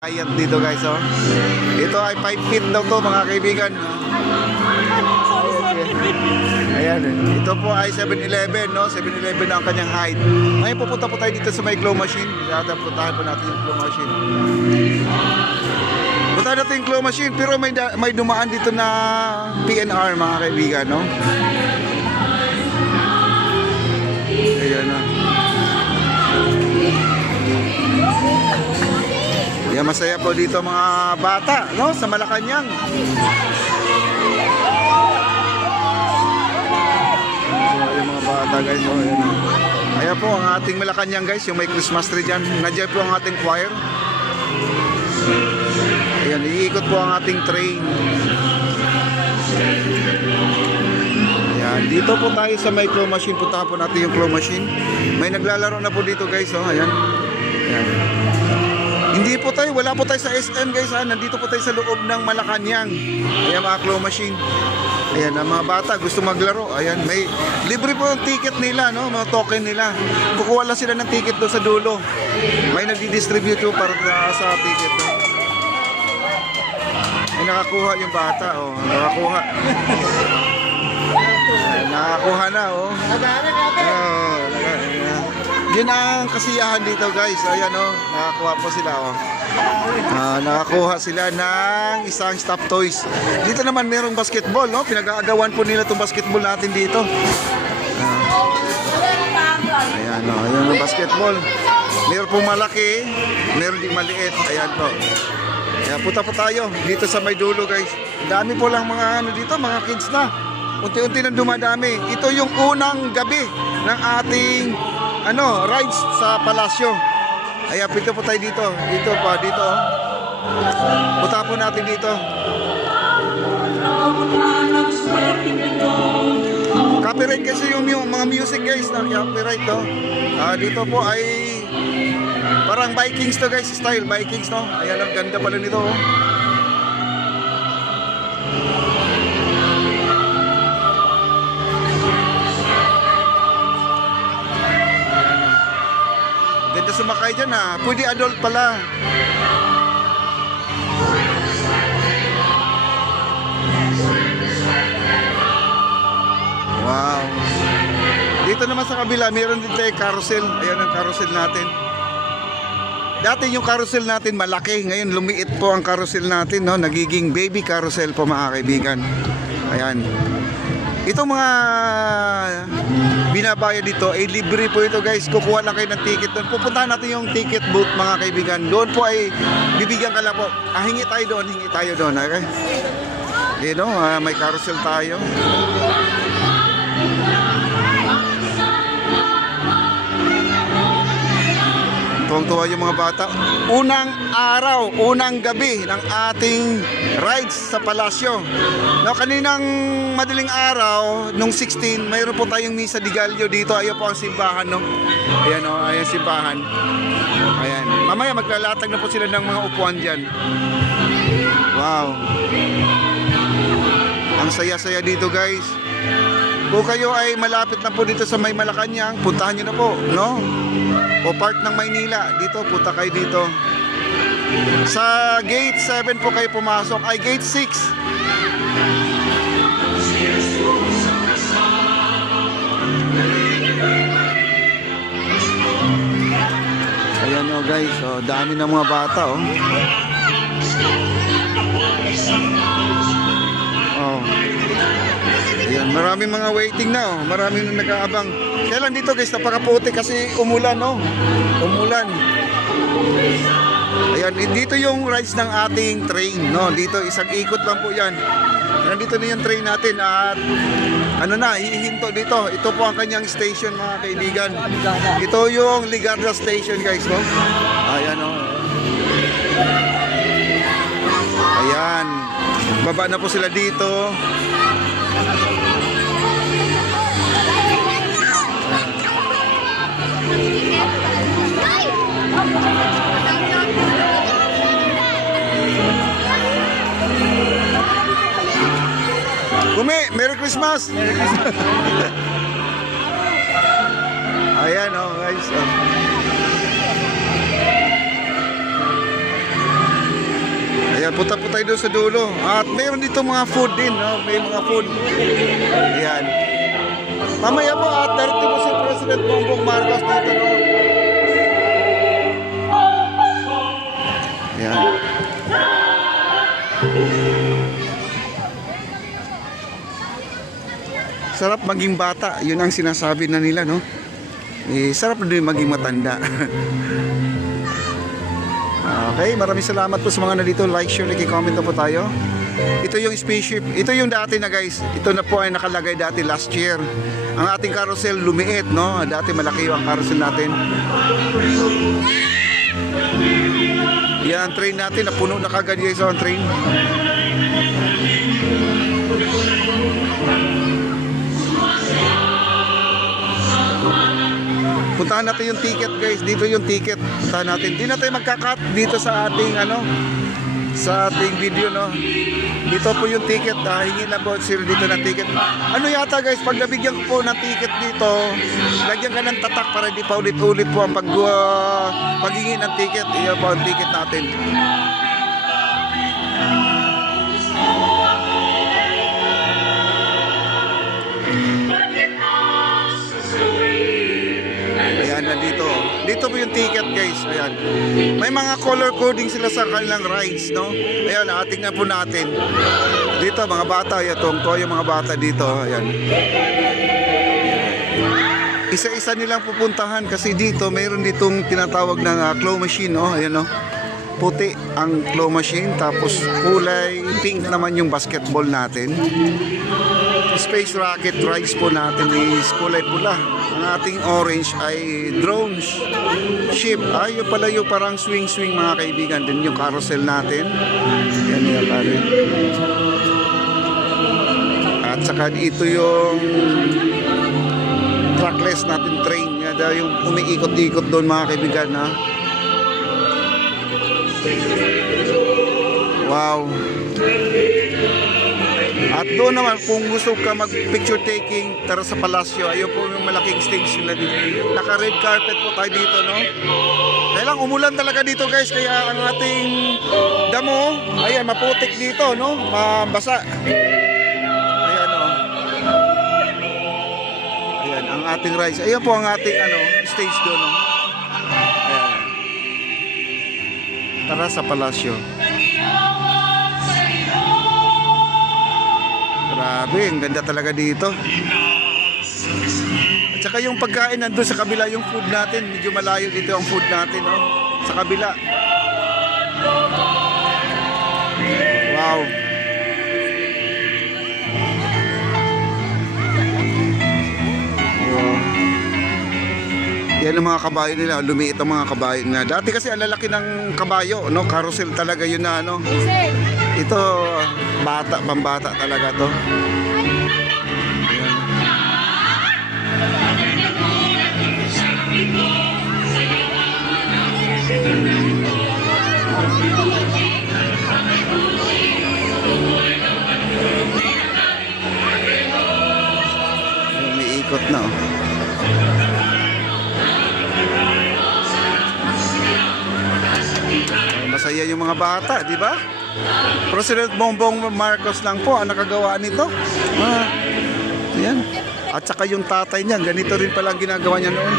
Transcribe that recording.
Ayan dito guys, oh. Ito ay 5 feet daw to mga kaibigan. Ayan, ito po ay 7-Eleven, no? 7-Eleven na ang kanyang height. Ngayon pupunta po tayo dito sa may claw machine. Puntahan po natin yung claw machine. Puntahan natin yung claw machine, pero may dumaan dito na PNR mga kaibigan, no? Ayan na. Yan, masaya po dito mga bata, no? Sa Malacanang. Yung mga bata guys, oh, ayan. Ayan po ang ating Malacanang guys, yung may Christmas tree dyan. Nandiyan po ang ating choir. Ayan, iikot po ang ating train. Ayan, dito po tayo sa may claw machine. Puntahan po natin yung claw machine. May naglalaro na po dito guys, oh, ayan. Ayan. Hindi po tayo, wala po tayo sa SM guys, ha? Nandito po tayo sa loob ng Malacanang. Ayan mga claw machine. Ayan, ang mga bata gusto maglaro. Ayan, may libre po ang ticket nila, no? Mga token nila. Kukuha lang sila ng ticket doon sa dulo. May nagdi-distribute po para sa ticket. No? Ay, nakakuha yung bata, oh. Nakakuha. Ayan, nakakuha na, oh. Yun ang kasiyahan dito guys. Ayan, oh, nakakuha po sila, oh. Nakakuha sila ng isang stuffed toys. Dito naman merong basketball, no? Pinag-aagawan po nila itong basketball natin dito. Ayan, oh, ayan ang basketball. Meron po malaki, meron din maliit. Ayan po. Ayan, punta po tayo dito sa may dulo guys. Dami po lang mga ano dito, mga kids na. Unti-unti nang dumadami. Ito yung unang gabi ng ating rides sa palasyo. Ayan, pito po tayo dito. Dito pa, dito. Punta po natin dito. Copyright kasi yung mga music guys, na copyright to. Dito po ay parang Vikings to guys, style Vikings, no? Ayan, ang ganda pala nito, oh. Ganda sumakay dyan, ha. Pwede adult pala. Wow. Dito naman sa kabila, meron din tayo carousel. Ayan ang carousel natin. Dati yung carousel natin malaki. Ngayon lumiit po ang carousel natin, no? Nagiging baby carousel po mga kaibigan. Ayan. Itong mga binabayad dito ay libre po ito guys. Kukuha lang kayo ng ticket doon. Pupuntahan natin yung ticket booth mga kaibigan. Doon po ay bibigyan ka lang po. Hingi tayo doon, hingi tayo doon. Okay? You know, may carousel tayo. Tuwang-tuwa yung mga bata. Unang araw, unang gabi ng ating rides sa palasyo. No, kaninang madaling araw, nung 16, mayroon po tayong Misa de Gallo dito. Ayan po ang simbahan, no? Ayan, oh, ayan simbahan. Ayan. Mamaya maglalatag na po sila ng mga upuan dyan. Wow. Ang saya-saya dito, guys. Kung kayo ay malapit na po dito sa may Malacanang, puntahan nyo na po, no? O part ng Maynila, dito, punta kayo dito. Sa gate 7 po kayo pumasok, ay gate 6. Ayan, oh guys, oh, dami ng mga bata, oh. Oh. Ayan, maraming mga waiting na, oh. Maraming na nag-aabang. Kaya lang dito guys, napakaputi kasi umulan, no? Umulan. Ayan, dito yung rides ng ating train, no? Dito, isang ikot lang po yan. Nandito na yung train natin at hihinto dito. Ito po ang kanyang station mga kaibigan. Ito yung Ligarda Station guys, no? Ayan, oh. Ayan. Baba na po sila dito. Kumi, Merry Christmas! Merry Christmas! Ayan, oh guys. Ayan, punta po tayo doon sa dulo. At mayroon dito mga food din, no? May mga food. Ayan. Mamaya po at darating po si President Bongbong Marcos dito, no? Ayan. Sarap maging bata, yun ang sinasabi na nila, no? Sarap na din maging matanda. Okay, maraming salamat po sa mga nandito. Like, share, comment na po tayo. Ito yung spaceship. Ito yung dati na, guys. Ito na po ay nakalagay dati last year. Ang ating carousel lumiit, no? Dati malaki yung carousel natin. Yan, train natin. Napuno na kagad, guys, ang train. Puntahan natin yung ticket, guys. Dito yung ticket. Puntahan natin. Di na tayo magka-cut dito sa ating sa ating video, no. Dito po yung ticket. Hingin lang po sila dito ng ticket. Ano yata, guys, pag nabigyan ko po ng ticket dito, lagyan ka ng tatak para di pa ulit-ulit po ang paghingi ng ticket. Iyan po ang ticket natin. Nandito. Dito po yung ticket, guys. Ayan. May mga color coding sila sa kanilang rides, no? Ayan, tingnan po natin. Dito, mga bata. Ayan, yung mga bata dito. Ayan. Isa-isa nilang pupuntahan kasi dito, mayroon ditong tinatawag na claw machine, no? Ayan, no? Puti ang claw machine, tapos kulay pink naman yung basketball natin. Space rocket rides po natin is kulay pula. Ang ating orange ay drone ship. Yung pala yung parang swing mga kaibigan. Din yung carousel natin. Yan yung pare. At saka dito yung trackless natin train. Yung umiikot-ikot doon mga kaibigan, ha? Wow. At doon naman, kung gusto ka mag-picture taking, tara sa palasyo. Ayun po yung malaking stage nila dito. Naka-red carpet po tayo dito, no? Kaya lang, umulan talaga dito, guys. Kaya ang ating damo, ayan, maputik dito, no? Mabasa. Ayan, no? Ayan, ang ating rides. Ayan po ang ating, stage doon, no? Ayan. Tara sa palasyo. Grabe, ang ganda talaga dito. At saka yung pagkain nandun sa kabila, yung food natin, medyo malayo dito ang food natin, no? Sa kabila. Wow. Yan ang mga kabayo nila, lumiit ang mga kabayo na. Dati kasi ang lalaki ng kabayo, no? Carousel talaga yun na, ano. Ito, pambata talaga to. Umiikot na, oh. Masaya yung mga bata, di ba? President Bongbong Marcos lang po ang nakagawa nito. Ayan. At saka yung tatay niya, ganito rin palang ginagawa niya noon.